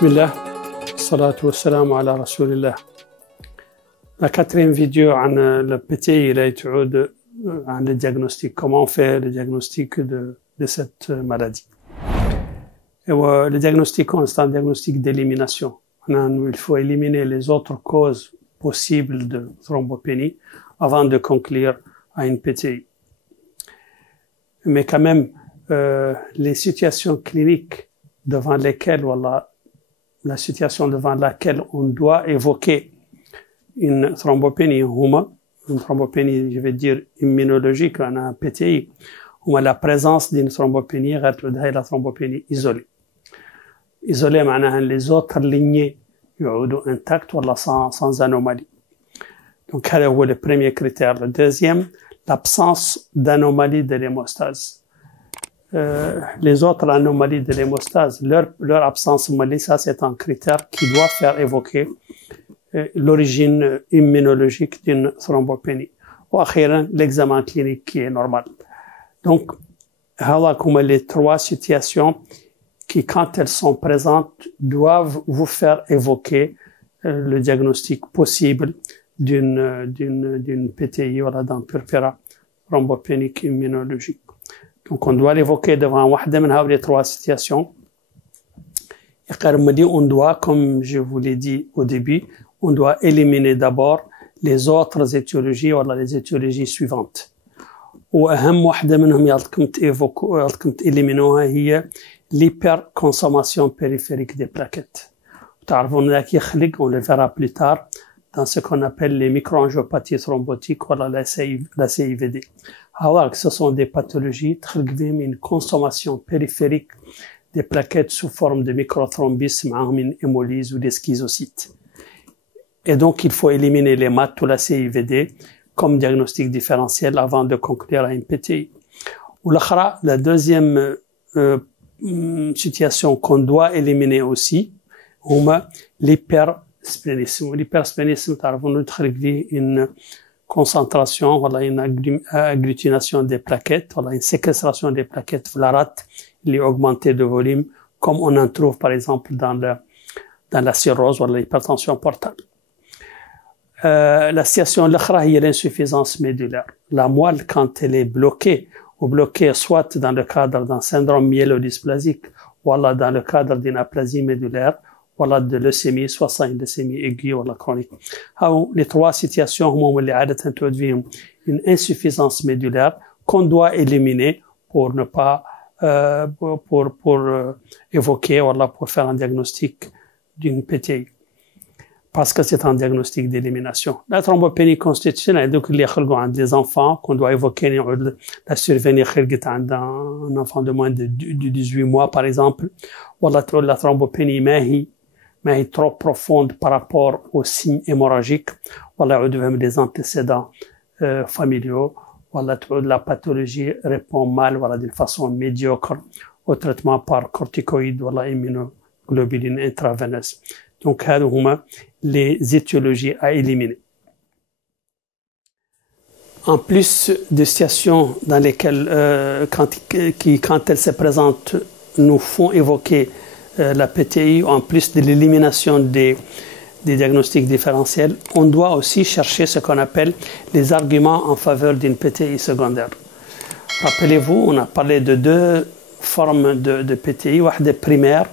بسم الله والصلاة والسلام على رسول الله. La quatrième vidéo عن le PTI là تعود عن le diagnostic, comment on fait le diagnostic de cette maladie. Et le diagnostic, c'est un diagnostic d'élimination. Il faut éliminer les autres causes possibles de thrombopénie avant de conclure à une PTI. Mais quand même, les situations cliniques devant lesquelles, voilà, la situation devant laquelle on doit évoquer une thrombopénie, une thrombopénie, je vais dire immunologique, un PTI, ou la présence d'une thrombopénie, la thrombopénie isolée. Isolée, les autres lignées sont intactes ou sans anomalie. Donc, c'est le premier critère. Le deuxième, l'absence d'anomalie de l'hémostase. Les autres anomalies de l'hémostase, leur absence, ça c'est un critère qui doit faire évoquer l'origine immunologique d'une thrombopénie. Ou après, l'examen clinique qui est normal. Donc, voilà comme les trois situations qui, quand elles sont présentes, doivent vous faire évoquer le diagnostic possible d'une PTI, voilà, d'un purpura thrombopénique immunologique. Donc, on doit l'évoquer devant les trois situations. Et on doit, comme je vous l'ai dit au début, on doit éliminer d'abord les autres étiologies ou les étiologies suivantes. وأهم واحدة منهم يلزمكم تإليمينوها هي l'hyperconsommation périphérique des plaquettes. تعرفون ذاك يخلق, on le verra plus tard, dans ce qu'on appelle les microangiopathies thrombotiques ou la CIVD. Alors que ce sont des pathologies qui ont une consommation périphérique des plaquettes sous forme de microthrombisme, une hémolyse ou des schizocytes. Et donc, il faut éliminer les MAT ou la CIVD comme diagnostic différentiel avant de conclure à une PTI. La deuxième situation qu'on doit éliminer aussi, c'est l'hypersplénisme. L'hypersplénisme, c'est une concentration, voilà, une agglutination des plaquettes, voilà, une séquestration des plaquettes vlarates, il est augmenté de volume, comme on en trouve par exemple dans la cirrhose ou l'hypertension portale. La situation l'autre, il y a l'insuffisance médulaire. La moelle, quand elle est bloquée, ou bloquée soit dans le cadre d'un syndrome myélodysplasique, ou dans le cadre d'une aplasie médulaire, voilà, de leucémie, soit une leucémie aiguë ou chronique. Les trois situations, une insuffisance médulaire qu'on doit éliminer pour ne pas, pour évoquer, voilà, pour faire un diagnostic d'une PTI. Parce que c'est un diagnostic d'élimination. La thrombopénie constitutionnelle, donc, il y a des enfants qu'on doit évoquer, la survenue d'un enfant de moins de 18 mois, par exemple. Voilà, la thrombopénie mais trop profonde par rapport aux signes hémorragiques. Voilà, des antécédents familiaux. Voilà, la pathologie répond mal, voilà, d'une façon médiocre au traitement par corticoïdes, voilà, immunoglobuline intraveineuse. Donc, les étiologies à éliminer. En plus de situations dans lesquelles, quand elles se présentent, nous font évoquer la PTI, en plus de l'élimination des diagnostics différentiels, on doit aussi chercher ce qu'on appelle les arguments en faveur d'une PTI secondaire. Rappelez-vous, on a parlé de deux formes de PTI, une primaire,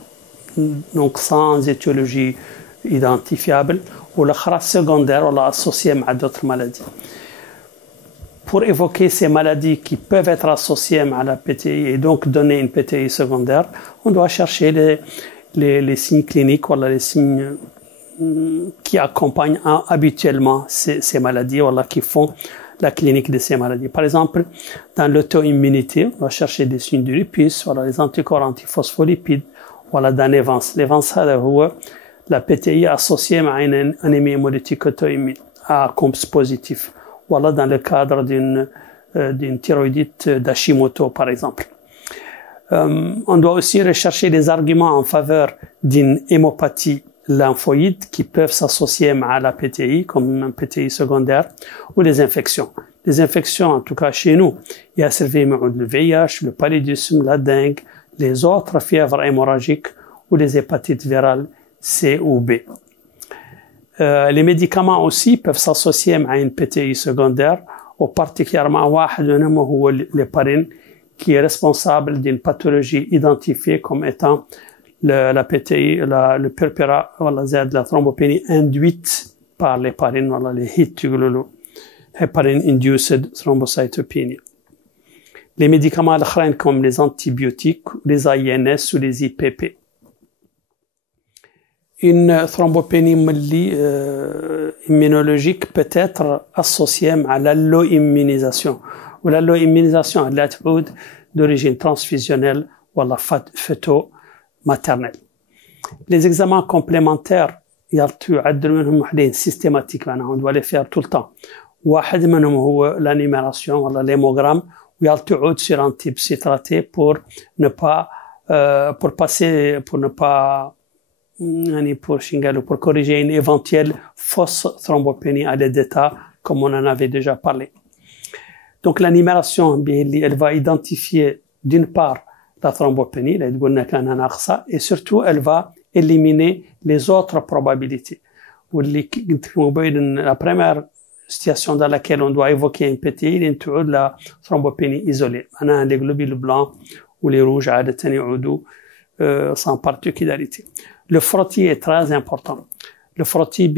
donc sans étiologie identifiable, ou l'autre secondaire, ou associée à d'autres maladies. Pour évoquer ces maladies qui peuvent être associées à la PTI et donc donner une PTI secondaire, on doit chercher les signes cliniques, voilà, les signes qui accompagnent habituellement ces maladies, voilà, qui font la clinique de ces maladies. Par exemple, dans l'auto-immunité, on va chercher des signes de lupus, voilà, les anticorps antiphospholipides, voilà, dans l'EVANS. L'EVANS, c'est la PTI associée à une anémie hémolytique auto-immune, à COMS positif. Voilà, dans le cadre d'une thyroïdite d'Hashimoto, par exemple. On doit aussi rechercher des arguments en faveur d'une hémopathie lymphoïde qui peuvent s'associer à la PTI, comme un PTI secondaire, ou les infections. Les infections, en tout cas chez nous, il y a le VIH, le paludisme, la dengue, les autres fièvres hémorragiques ou les hépatites virales C ou B. Les médicaments aussi peuvent s'associer à une PTI secondaire, ou particulièrement l'héparine, qui est responsable d'une pathologie identifiée comme étant la PTI, le purpura, la thrombopénie induite par l'héparine, les heparin-induced thrombocytopenia. Les médicaments comme les antibiotiques, les INS ou les IPP. Une thrombopénie immunologique peut être associée à l'alloimmunisation. Ou l'alloimmunisation est d'origine transfusionnelle ou fœto-maternelle. Les examens complémentaires systématiquement, on doit les faire tout le temps. واحد منهم هو l'animation ولا l'hémogramme ويعود sur un type citraté pour ne pas pour corriger une éventuelle fausse thrombopénie à l'aide d'état, comme on en avait déjà parlé. Donc l'animation, elle va identifier d'une part la thrombopénie, et surtout elle va éliminer les autres probabilités. La première situation dans laquelle on doit évoquer une PTI, c'est la thrombopénie isolée. Les globules blancs ou les rouges sans particularité. Le frottis est très important. Le frottis,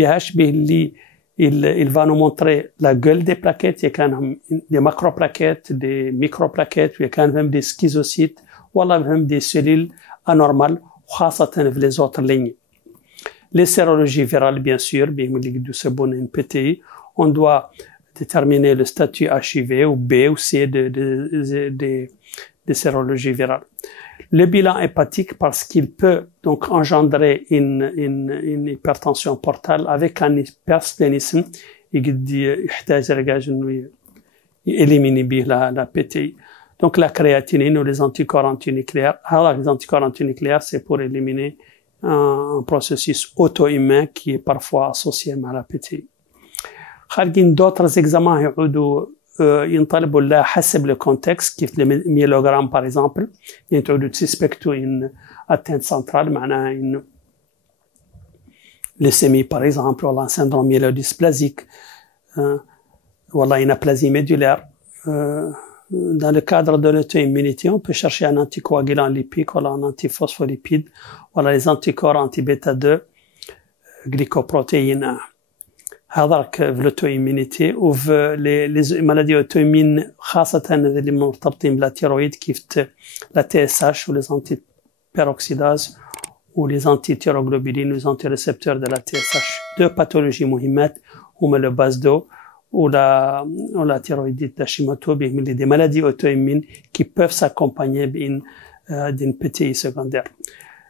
il va nous montrer la gueule des plaquettes. Il y a des macroplaquettes, des microplaquettes, il y a même des schizocytes, ou même des cellules anormales, les autres lignes. Les sérologies virales, bien sûr, une PTI, on doit déterminer le statut HIV ou B ou C des sérologies virales. Le bilan hépatique, parce qu'il peut donc engendrer une hypertension portale avec un hypersplénisme, il éliminer la PTI. Donc la créatinine ou les anticorps antinucléaires. Alors les anticorps antinucléaires, c'est pour éliminer un processus auto-immun qui est parfois associé à la PTI. D'autres examens ينطلبوا لها حسب le contexte كيف الميلوغرام par exemple ينتعودوا تسبكتوا une atteinte centrale معناها une leucémie par exemple ou un syndrome myélodysplasique ou une aplasie médulaire. Dans le cadre de l'auto-immunité, on peut chercher un anticoagulant lipique ou un antiphospholipide ou les anticorps anti-bêta-2 glycoprotéine. هذاك في l'auto-immunité ou les maladies auto-immunes خاصة اللي مرتبطين بالتيرويد كيف la TSH ou les antiperoxydases ou les antithyroglobulines ou les antirécepteurs de la TSH. Deux pathologies مهمات هما le BASDO ou la thyroïdite d'Hashimoto, des maladies auto-immunes qui peuvent s'accompagner d'une PTI secondaire.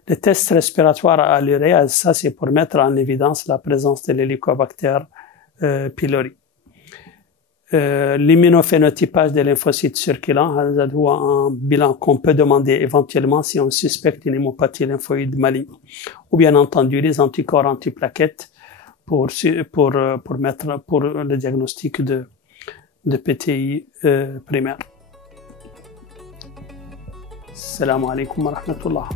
Les tests respiratoires à l'uréase, ça c'est pour mettre en évidence la présence de l'hélicobacter pylori. L'immunophénotypage des lymphocytes circulants, c'est un bilan qu'on peut demander éventuellement si on suspecte une hémopathie lymphoïde maligne. Ou bien entendu les anticorps antiplaquettes pour le diagnostic de PTI primaire. Assalamu alaikum wa rahmatullah.